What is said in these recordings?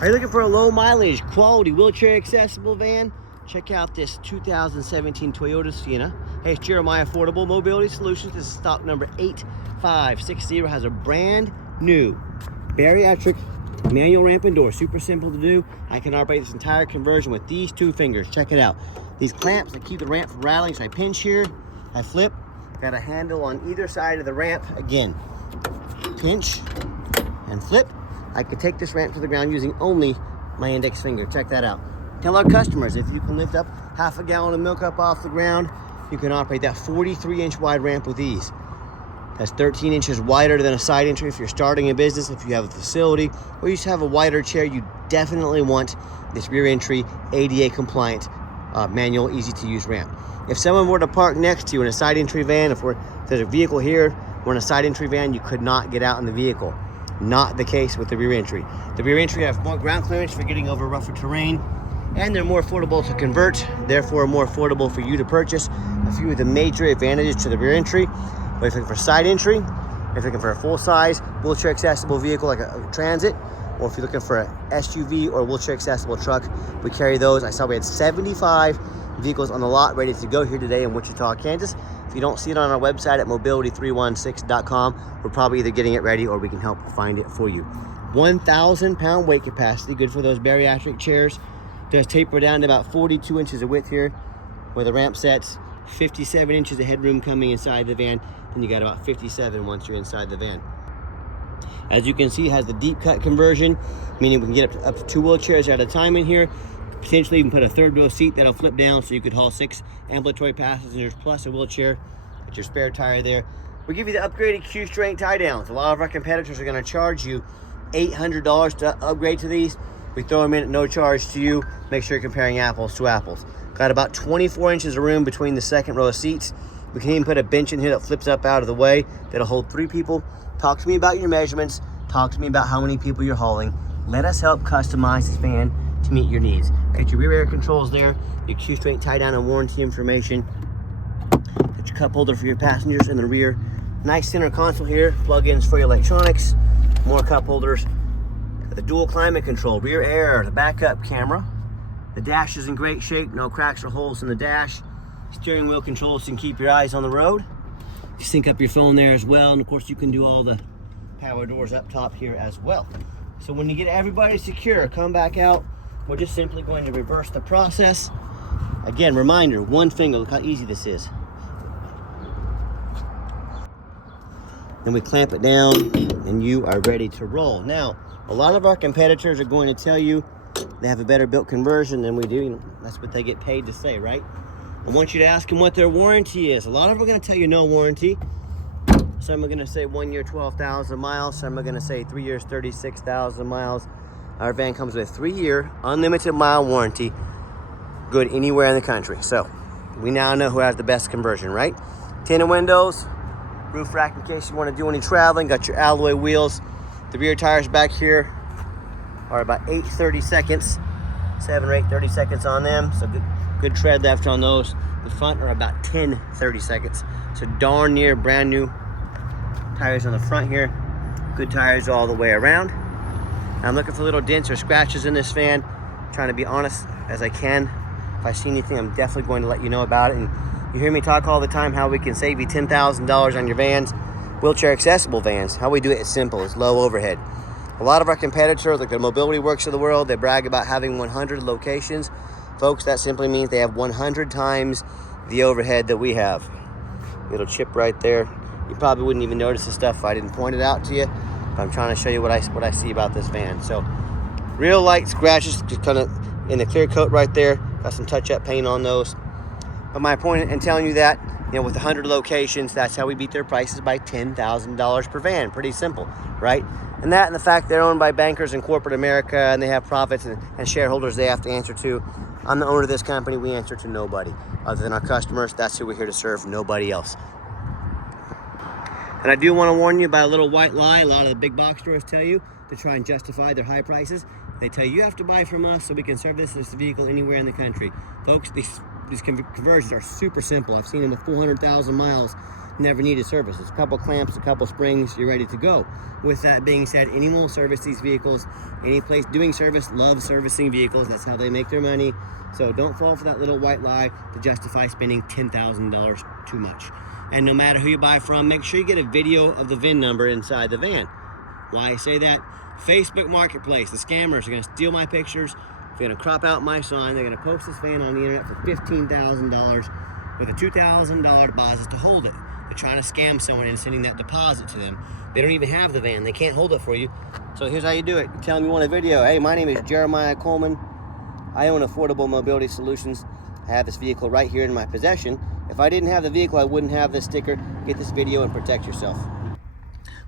Are you looking for a low mileage, quality, wheelchair accessible van? Check out this 2017 Toyota Sienna. Hey, it's Jeremiah Affordable Mobility Solutions. This is stock number 8560. Has a brand new bariatric manual ramp and door. Super simple to do. I can operate this entire conversion with these two fingers. Check it out. These clamps that keep the ramp from rattling. So I pinch here, I flip. Got a handle on either side of the ramp. Again, pinch and flip. I could take this ramp to the ground using only my index finger. Check that out. Tell our customers, if you can lift up half a gallon of milk up off the ground, you can operate that 43-inch wide ramp with ease. That's 13 inches wider than a side entry if you're starting a business, if you have a facility, or you just have a wider chair. You definitely want this rear entry ADA compliant manual, easy to use ramp. If someone were to park next to you in a side entry van, if there's a vehicle here, we're in a side entry van, you could not get out in the vehicle. Not the case with the rear entry. The rear entry have more ground clearance for getting over rougher terrain, and they're more affordable to convert, therefore more affordable for you to purchase. A few of the major advantages to the rear entry. But if you're looking for side entry, if you're looking for a full-size wheelchair accessible vehicle like a Transit, or if you're looking for a SUV or a wheelchair accessible truck, we carry those. I saw we had 75 vehicles on the lot ready to go here today in Wichita, Kansas. If you don't see it on our website at mobility316.com, we're probably either getting it ready or we can help find it for you. 1,000 pound weight capacity, good for those bariatric chairs. Does taper down to about 42 inches of width here where the ramp sets. 57 inches of headroom coming inside the van. Then you got about 57 once you're inside the van. As you can see, it has the deep cut conversion, meaning we can get up to 2 wheelchairs at a time in here. Potentially even put a third row seat that'll flip down so you could haul 6 ambulatory passengers plus a wheelchair. Put your spare tire there. We give you the upgraded Q-strength tie downs. A lot of our competitors are going to charge you $800 to upgrade to these. We throw them in at no charge to you. Make sure you're comparing apples to apples. Got about 24 inches of room between the second row of seats. We can even put a bench in here that flips up out of the way. That'll hold 3 people. Talk to me about your measurements. Talk to me about how many people you're hauling. Let us help customize this van to meet your needs. Got your rear air controls there, your Q-strength tie down and warranty information. Got your cup holder for your passengers in the rear. Nice center console here, plug-ins for your electronics, more cup holders. Got the dual climate control, rear air, the backup camera. The dash is in great shape, no cracks or holes in the dash. Steering wheel controls so you can keep your eyes on the road. You sync up your phone there as well, and of course you can do all the power doors up top here as well. So when you get everybody secure, come back out. We're just simply going to reverse the process. Again, reminder, 1 finger, look how easy this is. Then we clamp it down and you are ready to roll. Now, a lot of our competitors are going to tell you they have a better built conversion than we do. You know, that's what they get paid to say, right? I want you to ask them what their warranty is. A lot of them are going to tell you no warranty. Some are going to say 1 year, 12,000 miles. Some are going to say 3 years, 36,000 miles. Our van comes with a 3-year unlimited mile warranty, good anywhere in the country. So we now know who has the best conversion, right? Tinted windows, roof rack in case you want to do any traveling. Got your alloy wheels. The rear tires back here are about 8 30-seconds, 7 or 8 30-seconds on them. So good tread left on those. The front are about 10 30-seconds. So darn near brand new tires on the front here. Good tires all the way around. I'm looking for little dents or scratches in this van. Trying to be honest as I can. If I see anything, I'm definitely going to let you know about it. And you hear me talk all the time how we can save you $10,000 on your vans, wheelchair accessible vans. How we do it is simple, it's low overhead. A lot of our competitors, like the Mobility Works of the world, they brag about having 100 locations. Folks, that simply means they have 100 times the overhead that we have. Little chip right there. You probably wouldn't even notice this stuff if I didn't point it out to you. But I'm trying to show you what I see about this van. So, real light scratches, just kind of in the clear coat right there. Got some touch-up paint on those. But my point in telling you that, you know, with 100 locations, that's how we beat their prices by $10,000 per van. Pretty simple, right? And that and the fact they're owned by bankers in corporate America and they have profits and shareholders they have to answer to. I'm the owner of this company. We answer to nobody other than our customers. That's who we're here to serve, nobody else. And I do want to warn you about a little white lie a lot of the big box stores tell you to try and justify their high prices. They tell you have to buy from us so we can service this vehicle anywhere in the country. Folks, these these conversions are super simple. I've seen them with 400,000 miles, never needed service. It's a couple clamps, a couple springs, you're ready to go. With that being said, anyone will service these vehicles. Any place doing service loves servicing vehicles. That's how they make their money. So don't fall for that little white lie to justify spending $10,000 too much. And no matter who you buy from, make sure you get a video of the VIN number inside the van. Why I say that? Facebook Marketplace, the scammers are gonna steal my pictures. They're gonna crop out my sign. They're gonna post this van on the internet for $15,000 with a $2,000 deposit to hold it. They're trying to scam someone and sending that deposit to them. They don't even have the van. They can't hold it for you. So here's how you do it. You tell them you want a video. Hey, my name is Jeremiah Coleman. I own Affordable Mobility Solutions. I have this vehicle right here in my possession. If I didn't have the vehicle, I wouldn't have this sticker. Get this video and protect yourself.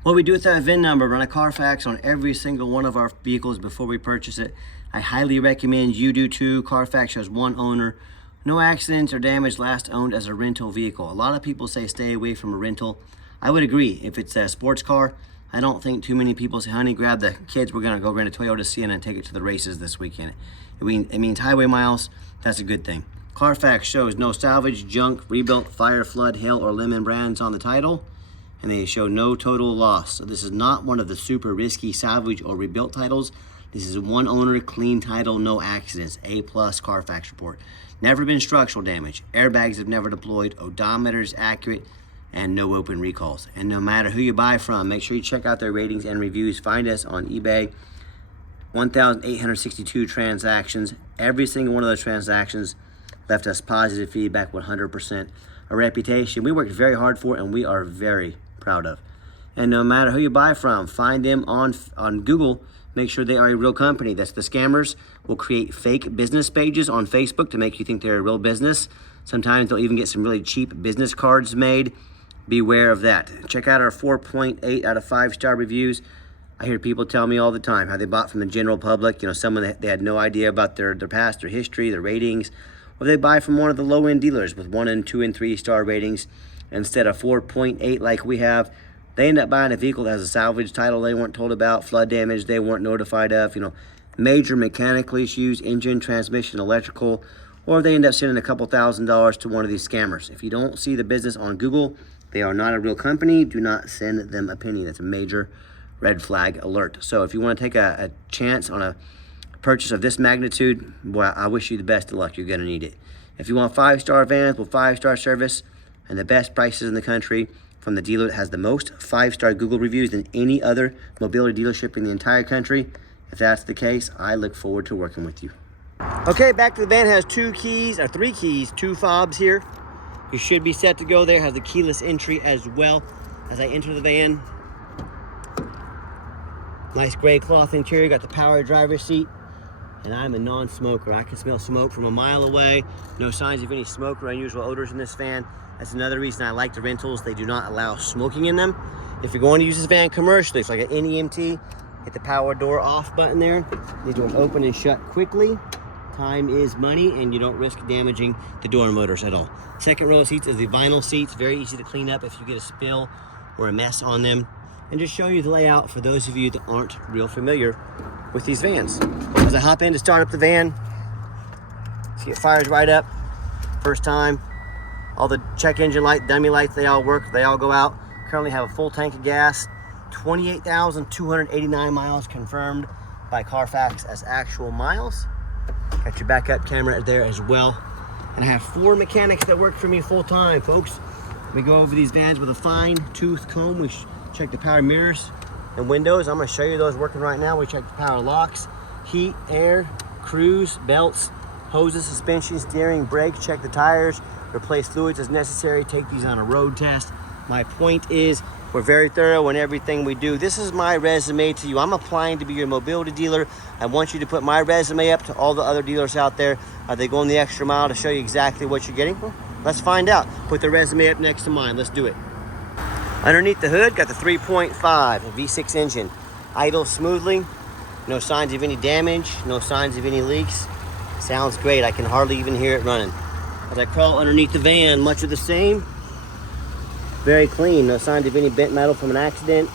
What we do with that VIN number, run a Carfax on every single one of our vehicles before we purchase it. I highly recommend you do too. Carfax has one owner. No accidents or damage last owned as a rental vehicle. A lot of people say stay away from a rental. I would agree. If it's a sports car, I don't think too many people say, honey, grab the kids. We're going to go rent a Toyota Sienna and take it to the races this weekend. It means highway miles. That's a good thing. Carfax shows no salvage, junk, rebuilt, fire, flood, hail, or lemon brands on the title. And they show no total loss. So this is not one of the super risky salvage or rebuilt titles. This is one owner, clean title, no accidents, A+ Carfax report. Never been structural damage. Airbags have never deployed. Odometer is accurate and no open recalls. And no matter who you buy from, make sure you check out their ratings and reviews. Find us on eBay. 1,862 transactions. Every single one of those transactions left us positive feedback, 100%. A reputation we worked very hard for and we are very proud of. And no matter who you buy from, find them on Google. Make sure they are a real company. That's the scammers will create fake business pages on Facebook to make you think they're a real business. Sometimes they'll even get some really cheap business cards made. Beware of that. Check out our 4.8 out of 5-star reviews. I hear people tell me all the time how they bought from the general public. You know, someone that they had no idea about their past, their history, their ratings. Or they buy from one of the low-end dealers with 1 and 2 and 3-star ratings instead of 4.8 like we have. They end up buying a vehicle that has a salvage title they weren't told about, flood damage they weren't notified of, you know, major mechanical issues, engine, transmission, electrical, or they end up sending a couple $1,000s to one of these scammers. If you don't see the business on Google, they are not a real company. Do not send them a penny. That's a major red flag alert. So if you want to take a chance on a purchase of this magnitude, boy, I wish you the best of luck. You're going to need it. If you want 5-star vans with 5-star service and the best prices in the country from the dealer that has the most 5-star Google reviews than any other mobility dealership in the entire country, if that's the case, I look forward to working with you. Okay, back to the van. Has 2 keys, or 3 keys, 2 fobs here. You should be set to go there. Has the keyless entry as well. As I enter the van, nice gray cloth interior, got the power driver's seat. And I'm a non-smoker. I can smell smoke from a mile away. No signs of any smoke or unusual odors in this van. That's another reason I like the rentals. They do not allow smoking in them. If you're going to use this van commercially, it's like an NEMT, hit the power door off button there. These doors open and shut quickly. Time is money and you don't risk damaging the door motors at all. Second row of seats is the vinyl seats. Very easy to clean up if you get a spill or a mess on them. And just show you the layout for those of you that aren't real familiar with these vans. As I hop in to start up the van, see it fires right up. First time. All the check engine light, dummy lights, they all work, they all go out. Currently have a full tank of gas. 28,289 miles confirmed by Carfax as actual miles. Got your backup camera there as well. And I have 4 mechanics that work for me full time, folks. We go over these vans with a fine tooth comb. We check the power mirrors and windows. I'm gonna show you those working right now. We check the power locks, heat, air, cruise, belts, hoses, suspension, steering, brake, check the tires, replace fluids as necessary, take these on a road test. My point is, we're very thorough in everything we do. This is my resume to you. I'm applying to be your mobility dealer. I want you to put my resume up to all the other dealers out there. Are they going the extra mile to show you exactly what you're getting? Well, let's find out. Put the resume up next to mine. Let's do it. Underneath the hood, got the 3.5 V6 engine. Idles smoothly. No signs of any damage. No signs of any leaks. Sounds great. I can hardly even hear it running. As I crawl underneath the van, much of the same. Very clean. No signs of any bent metal from an accident.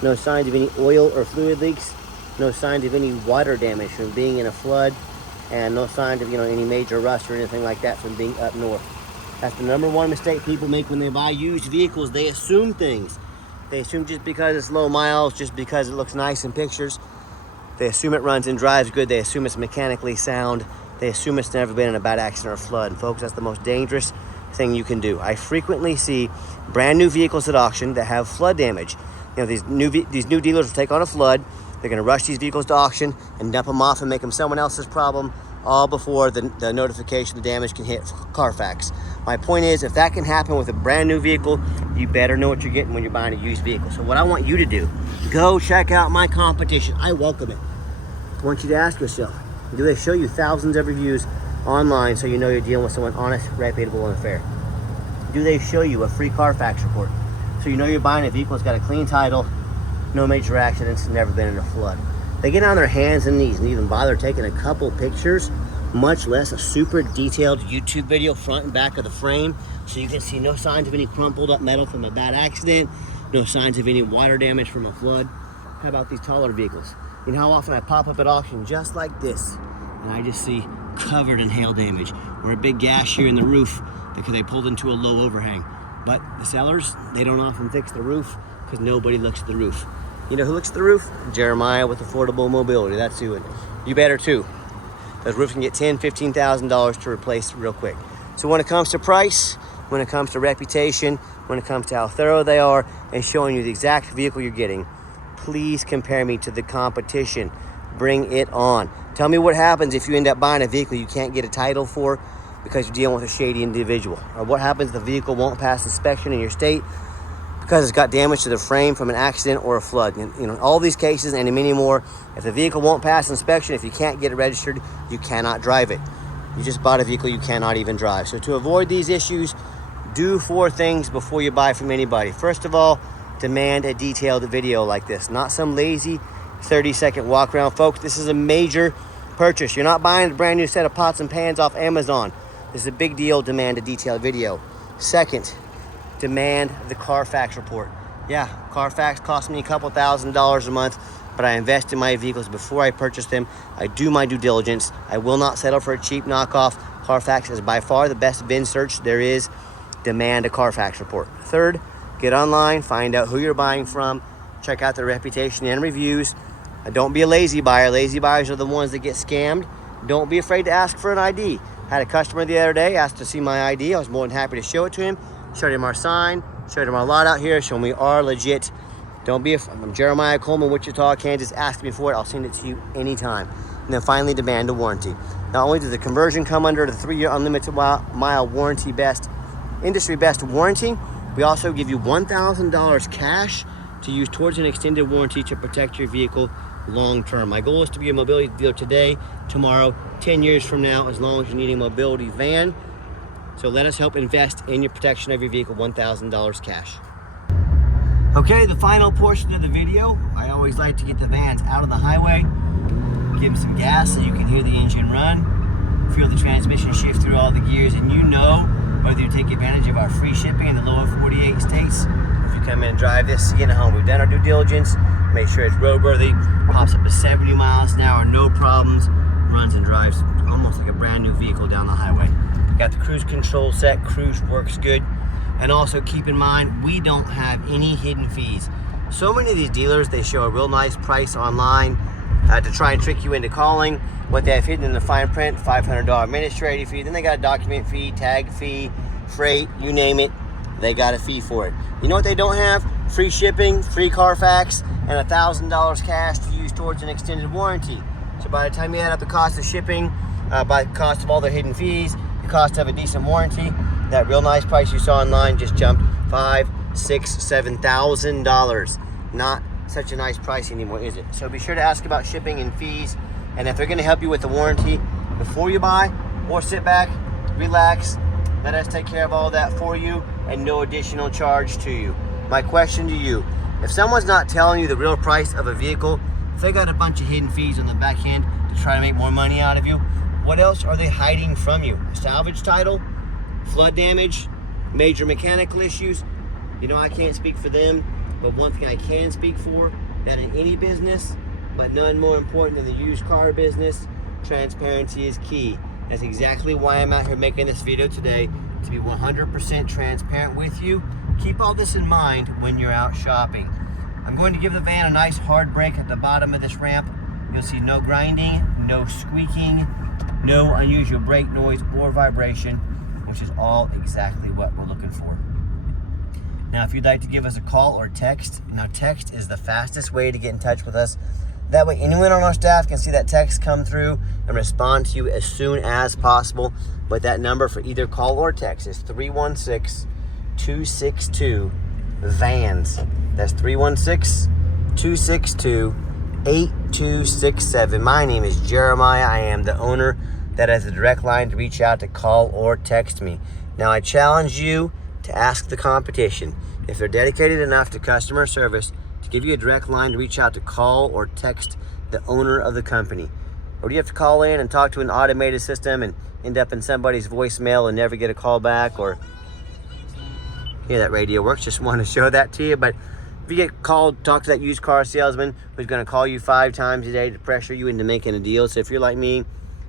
No signs of any oil or fluid leaks. No signs of any water damage from being in a flood. and no signs of, any major rust or anything like that from being up north. That's the #1 mistake people make when they buy used vehicles. They assume things. They assume just because it's low miles, just because it looks nice in pictures, they assume it runs and drives good. They assume it's mechanically sound. They assume it's never been in a bad accident or flood. And folks, that's the most dangerous thing you can do. I frequently see brand new vehicles at auction that have flood damage. These new dealers will take on a flood. They're going to rush these vehicles to auction and dump them off and make them someone else's problem, all before the notification the damage can hit Carfax. My point is, if that can happen with a brand new vehicle, you better know what you're getting when you're buying a used vehicle. So what I want you to do, go check out my competition. I welcome it. I want you to ask yourself, do they show you thousands of reviews online so you know you're dealing with someone honest, reputable, and fair? Do they show you a free Carfax report so you know you're buying a vehicle that's got a clean title, no major accidents, never been in a flood? They get on their hands and knees and even bother taking a couple pictures, much less a super detailed YouTube video front and back of the frame, so you can see no signs of any crumpled up metal from a bad accident, no signs of any water damage from a flood. How about these taller vehicles? You know how often I pop up at auction just like this, and I just see covered in hail damage or a big gash here in the roof because they pulled into a low overhang. But the sellers, they don't often fix the roof because nobody looks at the roof. You know who looks at the roof? Jeremiah with Affordable Mobility. That's who. And you better too. Those roofs can get $10,000, $15,000 to replace real quick. So when it comes to price, when it comes to reputation, when it comes to how thorough they are and showing you the exact vehicle you're getting, please compare me to the competition. Bring it on. Tell me what happens if you end up buying a vehicle you can't get a title for because you're dealing with a shady individual. Or what happens if the vehicle won't pass inspection in your state because it's got damage to the frame from an accident or a flood. And, all these cases and many more, if the vehicle won't pass inspection, if you can't get it registered, you cannot drive it. You just bought a vehicle you cannot even drive. So to avoid these issues, do 4 things before you buy from anybody. First of all, demand a detailed video like this, not some lazy 30-second walk around. Folks, this is a major purchase. You're not buying a brand new set of pots and pans off Amazon. This is a big deal. Demand a detailed video. Second, demand the Carfax report. Yeah, Carfax costs me a couple $1,000s a month, but I invest in my vehicles before I purchase them. I do my due diligence. I will not settle for a cheap knockoff. Carfax is by far the best VIN search there is. Demand a Carfax report. Third, get online, find out who you're buying from, check out their reputation and reviews. Don't be a lazy buyer. Lazy buyers are the ones that get scammed. Don't be afraid to ask for an ID. I had a customer the other day asked to see my ID. I was more than happy to show it to him. Showed him our sign, showed him our lot out here, show me our legit. Don't be afraid. I'm Jeremiah Coleman, Wichita, Kansas. Ask me for it. I'll send it to you anytime. And then finally, demand a warranty. Not only does the conversion come under the 3-year unlimited mile warranty industry best warranty, we also give you $1,000 cash to use towards an extended warranty to protect your vehicle long term. My goal is to be a mobility dealer today, tomorrow, 10 years from now, as long as you're needing a mobility van. So let us help invest in your protection of your vehicle, $1,000 cash. Okay, the final portion of the video, I always like to get the vans out of the highway, give them some gas so you can hear the engine run, feel the transmission shift through all the gears, and whether you take advantage of our free shipping in the lower 48 states, if you come in and drive this Sienna home. We've done our due diligence, make sure it's roadworthy, pops up to 70 miles an hour, no problems, runs and drives almost like a brand new vehicle down the highway. Got the cruise control set, cruise works good. And also keep in mind, we don't have any hidden fees. So many of these dealers, they show a real nice price online to try and trick you into calling. What they have hidden in the fine print, $500 administrative fee. Then they got a document fee, tag fee, freight, you name it. They got a fee for it. You know what they don't have? Free shipping, free Carfax, and $1,000 cash to use towards an extended warranty. So by the time you add up the cost of shipping, by the cost of all their hidden fees, the cost of a decent warranty, that real nice price you saw online just jumped $5,000, $6,000, $7,000. Not such a nice price anymore, is it? So be sure to ask about shipping and fees, and if they're going to help you with the warranty before you buy, or sit back, relax, let us take care of all that for you, and no additional charge to you. My question to you, if someone's not telling you the real price of a vehicle, if they got a bunch of hidden fees on the back end to try to make more money out of you, what else are they hiding from you? A salvage title? Flood damage? Major mechanical issues? I can't speak for them, but one thing I can speak for, that in any business, but none more important than the used car business, transparency is key. That's exactly why I'm out here making this video today, to be 100% transparent with you. Keep all this in mind when you're out shopping. I'm going to give the van a nice hard brake at the bottom of this ramp. You'll see no grinding, no squeaking, no unusual brake noise or vibration, which is all exactly what we're looking for. Now, if you'd like to give us a call or text, now text is the fastest way to get in touch with us. That way anyone on our staff can see that text come through and respond to you as soon as possible. But that number for either call or text is 316-262-VANS. That's 316-262-8267. My name is Jeremiah. I am the owner. That has a direct line to reach out to call or text me. Now, I challenge you to ask the competition, if they're dedicated enough to customer service, to give you a direct line to reach out to call or text the owner of the company. Or do you have to call in and talk to an automated system and end up in somebody's voicemail and never get a call back? Or, yeah, that radio works. Just want to show that to you. But if you get called, talk to that used car salesman who's going to call you 5 times a day to pressure you into making a deal. So if you're like me,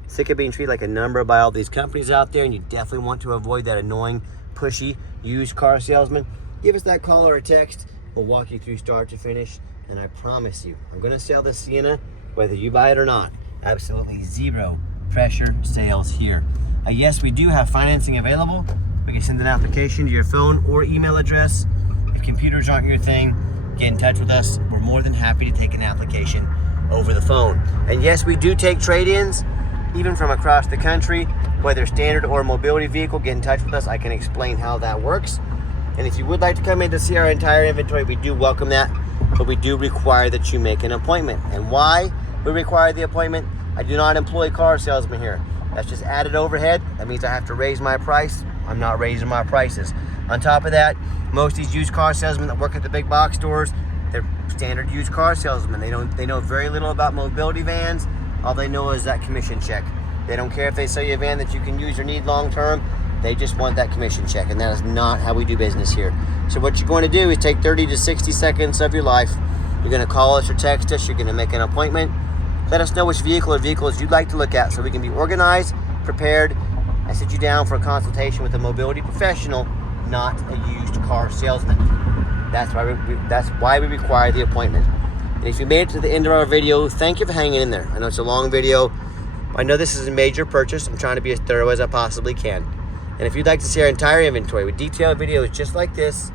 sick of being treated like a number by all these companies out there, and you definitely want to avoid that annoying, pushy used car salesman, give us that call or a text. We'll walk you through start to finish, and I promise you, I'm going to sell this Sienna whether you buy it or not. Absolutely zero pressure sales here. Yes, we do have financing available. We can send an application to your phone or email address. If computers aren't your thing, get in touch with us. We're more than happy to take an application over the phone. And yes, we do take trade-ins, even from across the country, whether standard or mobility vehicle. Get in touch with us. I can explain how that works. And if you would like to come in to see our entire inventory, we do welcome that, but we do require that you make an appointment. And why we require the appointment? I do not employ car salesmen here. That's just added overhead. That means I have to raise my price. I'm not raising my prices. On top of that, most of these used car salesmen that work at the big box stores, they're standard used car salesmen. They know very little about mobility vans. All they know is that commission check. They don't care if they sell you a van that you can use or need long term. They just want that commission check, and that is not how we do business here. So what you're going to do is take 30 to 60 seconds of your life. You're going to call us or text us. You're going to make an appointment. Let us know which vehicle or vehicles you'd like to look at so we can be organized, prepared, and sit you down for a consultation with a mobility professional, not a used car salesman. That's why we require the appointment. And if you made it to the end of our video, thank you for hanging in there. I know it's a long video. I know this is a major purchase. I'm trying to be as thorough as I possibly can. And if you'd like to see our entire inventory with detailed videos just like this,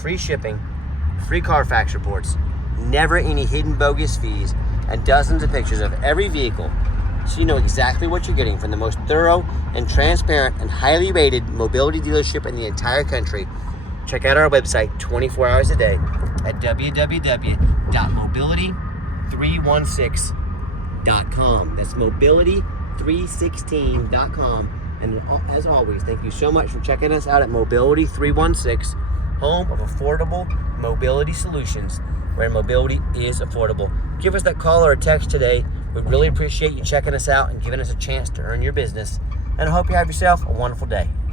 free shipping, free Carfax reports, never any hidden bogus fees, and dozens of pictures of every vehicle, so you know exactly what you're getting from the most thorough and transparent and highly rated mobility dealership in the entire country, check out our website 24 hours a day at www.mobility316.com. That's mobility316.com. And as always, thank you so much for checking us out at Mobility 316, home of affordable mobility solutions, where mobility is affordable. Give us that call or a text today. We really appreciate you checking us out and giving us a chance to earn your business. And I hope you have yourself a wonderful day.